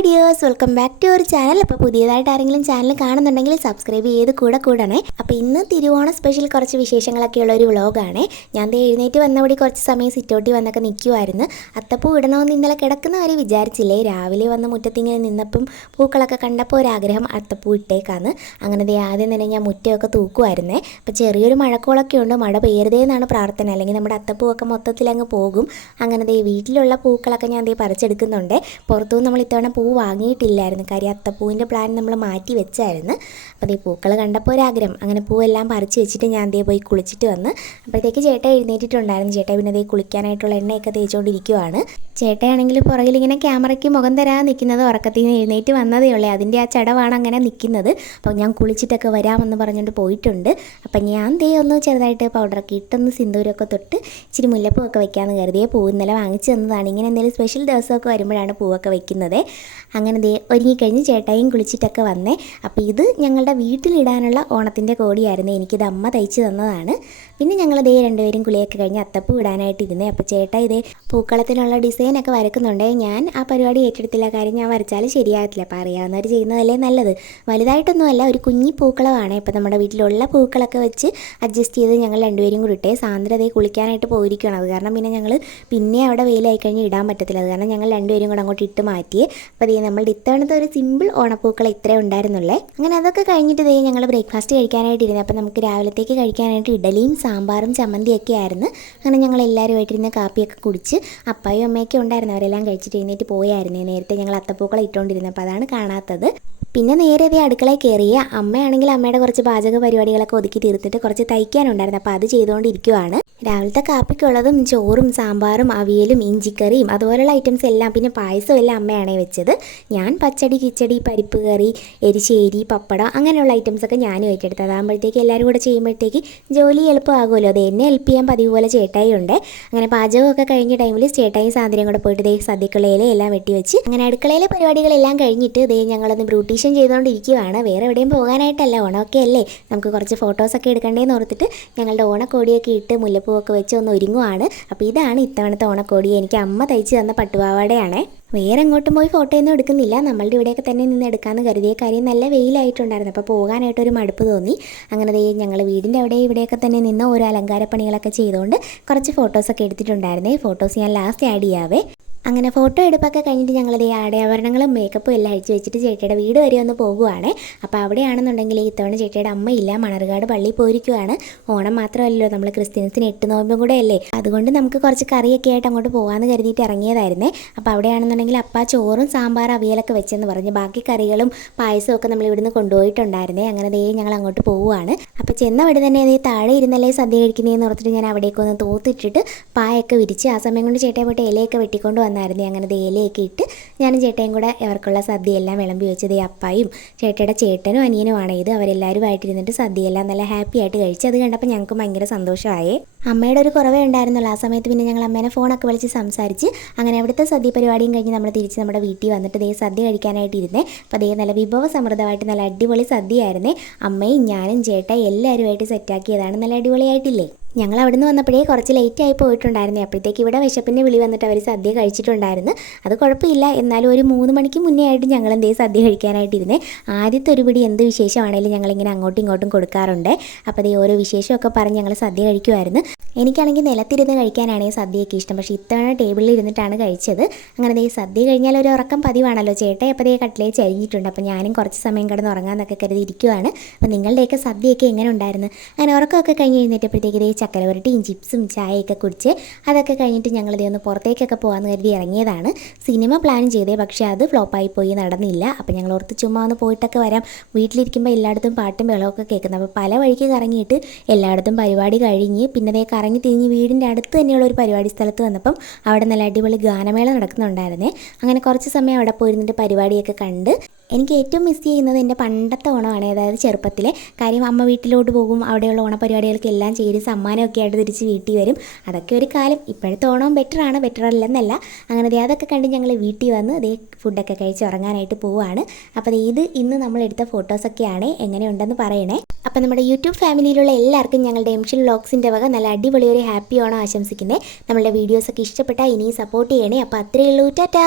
Hi dears, welcome back to our channel. അപ്പോൾ പുതിയതായിട്ട് ആരെങ്കിലും ചാനൽ കാണുന്നുണ്ടെങ്കിൽ സബ്സ്ക്രൈബ് ചെയ്ത് കൂടണേ. അപ്പോൾ ഇന്ന് തിരുവോണ സ്പെഷ്യൽ കുറച്ച് വിശേഷങ്ങളൊക്കെ ഉള്ള ഒരു വ്ളോഗാണ്. ഞാൻ എഴുന്നേറ്റ് വന്നപടി കുറച്ച് സമയം സിറ്റൗട്ടിൽ വന്നൊക്കെ നിൽക്കുമായിരുന്നു. അത്തപ്പൂ ഇടണമെന്ന് ഇന്നലെ കിടക്കുന്ന വരെ വിചാരിച്ചില്ലേ. രാവിലെ വന്ന് മുറ്റത്തിങ്ങനെ നിന്നപ്പം പൂക്കളൊക്കെ കണ്ടപ്പോൾ ഒരാഗ്രഹം അത്തപ്പൂ ഇട്ടേക്കാന്ന്. അങ്ങനെ ആദ്യം തന്നെ ഞാൻ മുറ്റമൊക്കെ തൂക്കുമായിരുന്നേ. അപ്പോൾ ചെറിയൊരു മഴക്കോളൊക്കെ ഉണ്ട്. മഴ പെയ്യരുതേ എന്നാണ് പ്രാർത്ഥന, അല്ലെങ്കിൽ നമ്മുടെ അത്തപ്പൂവൊക്കെ മൊത്തത്തിൽ അങ്ങ് പോകും. അങ്ങനെ വീട്ടിലുള്ള പൂക്കളൊക്കെ ഞാൻ പറിച്ചെടുക്കുന്നുണ്ട്. പുറത്തുനിന്ന് നമ്മൾ ഇത്തവണ പൂ വാങ്ങിയിട്ടില്ലായിരുന്നു, കാര്യം അത്തപ്പൂവിൻ്റെ പ്ലാൻ നമ്മൾ മാറ്റി വെച്ചായിരുന്നു. അപ്പോൾ പൂക്കൾ കണ്ടപ്പോൾ ഒരാഗ്രഹം, അങ്ങനെ പൂവെല്ലാം പറിച്ച് വെച്ചിട്ട് ഞാൻ പോയി കുളിച്ചിട്ട് വന്ന്. അപ്പോഴത്തേക്ക് ചേട്ടൻ എഴുന്നേറ്റിട്ടുണ്ടായിരുന്നു. ചേട്ടൻ പിന്നെ കുളിക്കാനായിട്ടുള്ള എണ്ണയൊക്കെ തേച്ചുകൊണ്ടിരിക്കുവാണ്. ചേട്ടയാണെങ്കിൽ പുറകിൽ ഇങ്ങനെ ക്യാമറയ്ക്ക് മുഖം തരാൻ നിൽക്കുന്നത് ഉറക്കത്തിൽ നിന്ന് എഴുന്നേറ്റ് വന്നതേ ഉള്ളൂ. അതിൻ്റെ ആ ചടവാണ് അങ്ങനെ നിൽക്കുന്നത്. അപ്പോൾ ഞാൻ കുളിച്ചിട്ടൊക്കെ വരാമെന്ന് പറഞ്ഞുകൊണ്ട് പോയിട്ടുണ്ട്. അപ്പം ഞാൻ ഒന്ന് ചെറുതായിട്ട് പൗഡറൊക്കെ ഇട്ടൊന്ന് സിന്ദൂരമൊക്കെ തൊട്ട് ഇച്ചിരി മുല്ലപ്പൂവൊക്കെ വെക്കാമെന്ന് കരുതിയേ. പൂ ഇന്നലെ വാങ്ങിച്ചു തന്നതാണ്. ഇങ്ങനെ എന്തെങ്കിലും സ്പെഷ്യൽ ദിവസമൊക്കെ വരുമ്പോഴാണ് പൂവൊക്കെ വെക്കുന്നത്. അങ്ങനെ ഒരുങ്ങിക്കഴിഞ്ഞ് ചേട്ടായും കുളിച്ചിട്ടൊക്കെ വന്നേ. അപ്പോൾ ഇത് ഞങ്ങളുടെ വീട്ടിലിടാനുള്ള ഓണത്തിൻ്റെ കോടിയായിരുന്നു. എനിക്കിത് അമ്മ തയ്ച്ച് തന്നതാണ്. പിന്നെ ഞങ്ങൾ രണ്ടുപേരും കുളിയൊക്കെ കഴിഞ്ഞ് അത്തപ്പൂ ഇടാനായിട്ട് ഇരുന്നേ. അപ്പോൾ ചേട്ടാ പൂക്കളത്തിനുള്ള ഡിസൈനൊക്കെ വരക്കുന്നുണ്ട്. ഞാൻ ആ പരിപാടി ഏറ്റെടുത്തില്ല, കാര്യം ഞാൻ വരച്ചാൽ ശരിയാകത്തില്ല. അപ്പോൾ അറിയാവുന്നവർ ചെയ്യുന്നതല്ലേ നല്ലത്. വലുതായിട്ടൊന്നുമല്ല, ഒരു കുഞ്ഞി പൂക്കളമാണ്. ഇപ്പോൾ നമ്മുടെ വീട്ടിലുള്ള പൂക്കളൊക്കെ വെച്ച് അഡ്ജസ്റ്റ് ചെയ്ത് ഞങ്ങൾ രണ്ടുപേരും കൂടി ഇട്ടേ. സാന്ദ്ര കുളിക്കാനായിട്ട് പോയിരിക്കുകയാണ്. അത് കാരണം പിന്നെ അവിടെ വെയിലായി കഴിഞ്ഞ് ഇടാൻ പറ്റത്തില്ല. അത് കാരണം ഞങ്ങൾ രണ്ടുപേരും കൂടെ അങ്ങോട്ട് ഇട്ട് മാറ്റിയേ. അപ്പോൾ നമ്മളുടെ ഇത്തവണത്തെ ഒരു സിമ്പിൾ ഓണപ്പൂക്കൾ ഇത്രേ ഉണ്ടായിരുന്നുള്ളേ. അങ്ങനെ അതൊക്കെ കഴിഞ്ഞിട്ട് ഞങ്ങൾ ബ്രേക്ക്ഫാസ്റ്റ് കഴിക്കാനായിട്ട് ഇരുന്നത്. അപ്പോൾ നമുക്ക് രാവിലത്തേക്ക് കഴിക്കാനായിട്ട് ഇഡലിയും സാമ്പാറും ചമ്മന്തിയൊക്കെ ആയിരുന്നു. അങ്ങനെ ഞങ്ങൾ എല്ലാവരുമായിട്ടിരുന്ന് കാപ്പിയൊക്കെ കുടിച്ച് അപ്പായും അമ്മയൊക്കെ ഉണ്ടായിരുന്നു. അവരെല്ലാം കഴിച്ചിട്ട് എഴുന്നേറ്റ് പോയായിരുന്നു. നേരത്തെ ഞങ്ങൾ അത്തപ്പൂക്കൾ ഇട്ടുകൊണ്ടിരുന്നത്, അപ്പോൾ അതാണ് കാണാത്തത്. പിന്നെ നേരെ അടുക്കളയിൽ കയറിയ അമ്മയാണെങ്കിൽ അമ്മയുടെ കുറച്ച് പാചക പരിപാടികളൊക്കെ ഒതുക്കി തീർത്തിട്ട് കുറച്ച് തയ്ക്കാനുണ്ടായിരുന്നു. അപ്പോൾ അത് ചെയ്തുകൊണ്ടിരിക്കുവാണ്. രാവിലത്തെ കാപ്പിക്കുള്ളതും ചോറും സാമ്പാറും അവിയലും ഇഞ്ചിക്കറിയും അതുപോലുള്ള ഐറ്റംസ് എല്ലാം, പിന്നെ പായസവും എല്ലാം അമ്മയാണേ വെച്ചത്. ഞാൻ പച്ചടി, കിച്ചടി, പരിപ്പ് കറി, എരിശ്ശേരി, പപ്പടം അങ്ങനെയുള്ള ഐറ്റംസൊക്കെ ഞാനും ഏറ്റെടുത്തത്. അതാകുമ്പോഴത്തേക്ക് എല്ലാവരും കൂടെ ചെയ്യുമ്പോഴത്തേക്ക് ജോലി എളുപ്പമാകുമല്ലോ. അത് എന്നെ ഹെൽപ്പ് ചെയ്യാൻ പതിവ് പോലെ ചേട്ടായി ഉണ്ട്. അങ്ങനെ പാചകമൊക്കെ കഴിഞ്ഞ ടൈമിൽ ചേട്ടായും സാന്ദ്രയും കൂടെ പോയിട്ട് സദ്യക്കുള്ളയിലെ എല്ലാം വെട്ടിവെച്ച് അങ്ങനെ അടുക്കളയിലെ പരിപാടികളെല്ലാം കഴിഞ്ഞിട്ട് ഞങ്ങളൊന്ന് ബ്യൂട്ടീഷ്യൻ ചെയ്തുകൊണ്ടിരിക്കുകയാണ്. വേറെ എവിടെയും പോകാനായിട്ടല്ല, ഓണമൊക്കെ അല്ലേ, നമുക്ക് കുറച്ച് ഫോട്ടോസൊക്കെ എടുക്കണ്ടേന്ന് ഓർത്തിട്ട് ഞങ്ങളുടെ ഓണക്കോടിയൊക്കെ ഇട്ട് മുല്ലപ്പൂവൊക്കെ വെച്ച് ഒന്ന് ഒരുങ്ങുവാണ്. അപ്പോൾ ഇതാണ് ഇത്തവണത്തെ ഓണക്കോടി. എനിക്ക് അമ്മ തയ്ച്ച് തന്ന പട്ടുപാവാടയാണ്. വേറെ എങ്ങോട്ടും പോയി ഫോട്ടോയൊന്നും എടുക്കുന്നില്ല, നമ്മളുടെ ഇവിടെയൊക്കെ തന്നെ നിന്ന് എടുക്കാമെന്ന് കരുതിയ. കാര്യം നല്ല വെയിലായിട്ടുണ്ടായിരുന്നു. അപ്പോൾ പോകാനായിട്ടൊരു മടുപ്പ് തോന്നി. അങ്ങനെ ഞങ്ങൾ വീടിൻ്റെ അവിടെ ഇവിടെയൊക്കെ തന്നെ നിന്ന് ഓരോ അലങ്കാരപ്പണികളൊക്കെ ചെയ്തുകൊണ്ട് കുറച്ച് ഫോട്ടോസൊക്കെ എടുത്തിട്ടുണ്ടായിരുന്നേ. ഫോട്ടോസ് ഞാൻ ലാസ്റ്റ് ആഡ് ചെയ്യാവേ. അങ്ങനെ ഫോട്ടോ എടുപ്പൊക്കെ കഴിഞ്ഞിട്ട് ഞങ്ങൾ ആടയാഭരണങ്ങളും മേക്കപ്പും എല്ലാം അഴിച്ച് വെച്ചിട്ട് ചേട്ടിയുടെ വീട് വരെ ഒന്ന് പോകുവാണ്. അപ്പോൾ അവിടെയാണെന്നുണ്ടെങ്കിൽ ഇത്തവണ ചേട്ടിയുടെ അമ്മയില്ല, മണർകാട് പള്ളിയിൽ പോയിരിക്കുവാണ്. ഓണം മാത്രമല്ലല്ലോ, നമ്മൾ ക്രിസ്ത്യൻസിന് 8 നോയമ്പും കൂടെ അല്ലേ. അതുകൊണ്ട് നമുക്ക് കുറച്ച് കറിയൊക്കെ ആയിട്ട് അങ്ങോട്ട് പോകാമെന്ന് കരുതിയിട്ട് ഇറങ്ങിയതായിരുന്നേ. അപ്പോൾ അവിടെയാണെന്നുണ്ടെങ്കിൽ അപ്പ ചോറും സാമ്പാർ അവിയലൊക്കെ വെച്ചെന്ന് പറഞ്ഞ് ബാക്കി കറികളും പായസവും ഒക്കെ നമ്മൾ ഇവിടുന്ന് കൊണ്ടുപോയിട്ടുണ്ടായിരുന്നേ. അങ്ങനെ ഞങ്ങൾ അങ്ങോട്ട് പോവുകയാണ്. അപ്പോൾ ചെന്ന അവിടെ തന്നെ താഴെ ഇരുന്നല്ലേ സദ്യ കഴിക്കുന്നതെന്ന് ഓർത്തിട്ട് ഞാൻ അവിടേക്കൊന്ന് തോത്തിട്ടിട്ട് പായൊക്കെ വിരിച്ച് ആ സമയം കൊണ്ട് ചേട്ടയെ പോയിട്ട് ഇലയൊക്കെ വെട്ടിക്കൊണ്ട് വന്നായിരുന്നു. അങ്ങനെ ഇലയൊക്കെ ഇട്ട് ഞാനും ചേട്ടയും കൂടെ അവർക്കുള്ള സദ്യയെല്ലാം വിളമ്പി വെച്ചത്. അപ്പായും ചേട്ടയുടെ ചേട്ടനും അനിയനുമാണ് ഇത്. അവരെല്ലാവരുമായിട്ടിരുന്നിട്ട് സദ്യയെല്ലാം നല്ല ഹാപ്പി ആയിട്ട് കഴിച്ച്. അത് കണ്ടപ്പോൾ ഞങ്ങൾക്ക് ഭയങ്കര സന്തോഷമായേ. അമ്മയുടെ ഒരു കുറവേ ഉണ്ടായിരുന്നുള്ളൂ ആ സമയത്ത്. പിന്നെ ഞങ്ങൾ അമ്മേനെ ഫോണൊക്കെ വിളിച്ച് സംസാരിച്ച് അങ്ങനെ അവിടുത്തെ സദ്യ പരിപാടിയും കഴിഞ്ഞ് നമ്മൾ തിരിച്ച് നമ്മുടെ വീട്ടിൽ വന്നിട്ട് സദ്യ കഴിക്കാനായിട്ട് ഇരുന്നേ. അപ്പോൾ നല്ല വിഭവ സമൃദ്ധമായിട്ട് നല്ല അടിപൊളി സദ്യയായിരുന്നേ. അമ്മയും ഞാനും ചേട്ടായി എല്ലാവരുമായിട്ട് സെറ്റാക്കിയതാണ്. നല്ല അടിപൊളിയായിട്ടില്ലേ. ഞങ്ങൾ അവിടുന്ന് വന്നപ്പോഴേ കുറച്ച് ലേറ്റായി പോയിട്ടുണ്ടായിരുന്നു. അപ്പോഴത്തേക്ക് ഇവിടെ വിശപ്പിൻ്റെ വിളി വന്നിട്ട് അവർ സദ്യ കഴിച്ചിട്ടുണ്ടായിരുന്നു. അത് കുഴപ്പമില്ല, എന്നാലും ഒരു 3 മണിക്ക് മുന്നേ ആയിട്ട് ഞങ്ങൾ സദ്യ കഴിക്കാനായിട്ടിരുന്നേ. ആദ്യത്തെ ഒരു പിടി എന്ത് വിശേഷമാണെങ്കിലും ഞങ്ങളിങ്ങനെ അങ്ങോട്ടും ഇങ്ങോട്ടും കൊടുക്കാറുണ്ട്. അപ്പോൾ ഓരോ വിശേഷമൊക്കെ പറഞ്ഞ് ഞങ്ങൾ സദ്യ കഴിക്കുമായിരുന്നു. എനിക്കാണെങ്കിൽ നിലത്തിരുന്ന് കഴിക്കാനാണ് സദ്യയൊക്കെ ഇഷ്ടം. പക്ഷേ ഇത്തവണ ടേബിളിൽ ഇരുന്നിട്ടാണ് കഴിച്ചത്. അങ്ങനെ സദ്യ കഴിഞ്ഞാൽ ഒരു ഉറക്കം പതിവാണല്ലോ. ചേട്ടായി അപ്പോൾ കട്ട്ലേറ്റ് ചരിഞ്ഞിട്ടുണ്ട്. അപ്പോൾ ഞാനും കുറച്ച് സമയം കിടന്ന് ഉറങ്ങാമെന്നൊക്കെ കരുതി ഇരിക്കുവാണ്. അപ്പോൾ നിങ്ങളുടെയൊക്കെ സദ്യയൊക്കെ എങ്ങനെ ഉണ്ടായിരുന്നു? അങ്ങനെ ഉറക്കമൊക്കെ കഴിഞ്ഞ് എഴുന്നേറ്റപ്പോഴത്തേക്ക് ചക്കര വരട്ടിയും ചിപ്സും ചായയൊക്കെ കുടിച്ച് അതൊക്കെ കഴിഞ്ഞിട്ട് ഞങ്ങൾ ഒന്ന് പുറത്തേക്കൊക്കെ പോകാമെന്ന് കരുതി ഇറങ്ങിയതാണ്. സിനിമ പ്ലാൻ ചെയ്തേ, പക്ഷേ അത് ഫ്ലോപ്പായി പോയി, നടന്നില്ല. അപ്പോൾ ഞങ്ങൾ ഓർത്ത് ചുമ്മാ ഒന്ന് പോയിട്ടൊക്കെ വരാം. വീട്ടിലിരിക്കുമ്പോൾ എല്ലായിടത്തും പാട്ടും ബഹളമൊക്കെ കേൾക്കുന്നത്. അപ്പോൾ പല വഴിക്ക് കറങ്ങിയിട്ട് എല്ലായിടത്തും പരിപാടി കഴിഞ്ഞ് പിന്നെ കറങ്ങി തിരിഞ്ഞ് വീടിൻ്റെ അടുത്ത് തന്നെയുള്ള ഒരു പരിപാടി സ്ഥലത്ത് വന്നപ്പം അവിടെ നല്ല അടിപൊളി ഗാനമേള നടക്കുന്നുണ്ടായിരുന്നേ. അങ്ങനെ കുറച്ച് സമയം അവിടെ പോയിരുന്നിട്ട് പരിപാടിയൊക്കെ കണ്ട്. എനിക്ക് ഏറ്റവും മിസ് ചെയ്യുന്നത് എൻ്റെ പണ്ടത്തെ ഓണമാണ്, അതായത് ചെറുപ്പത്തിലെ. കാര്യം അമ്മ വീട്ടിലോട്ട് പോകും, അവിടെയുള്ള ഓണപരിപാടികൾക്കെല്ലാം ചേരും, സമ്മാനമൊക്കെ ആയിട്ട് തിരിച്ച് വീട്ടിൽ വരും. അതൊക്കെ ഒരു കാലം. ഇപ്പോഴത്തെ ഓണം ബെറ്ററാണ്, ബെറ്റർ അല്ലെന്നല്ല. അങ്ങനെ അതൊക്കെ കണ്ട് ഞങ്ങൾ വീട്ടിൽ വന്ന് ഫുഡൊക്കെ കഴിച്ച് ഉറങ്ങാനായിട്ട് പോവുകയാണ്. അപ്പോൾ ഇന്ന് നമ്മളെടുത്ത ഫോട്ടോസൊക്കെയാണ്. എങ്ങനെയുണ്ടെന്ന് പറയണേ. അപ്പോൾ നമ്മുടെ യൂട്യൂബ് ഫാമിലിയിലുള്ള എല്ലാവർക്കും ഞങ്ങളുടെ എംഷിൽ വ്ളോഗ്സിൻ്റെ വക നല്ല അടിപൊളി ഒരു ഹാപ്പി ഓണം ആശംസിക്കുന്നത്. നമ്മളുടെ വീഡിയോസൊക്കെ ഇഷ്ടപ്പെട്ടാൽ ഇനിയും സപ്പോർട്ട് ചെയ്യണേ. അപ്പോൾ അത്രയേ ഉള്ളൂ. ടാറ്റാ.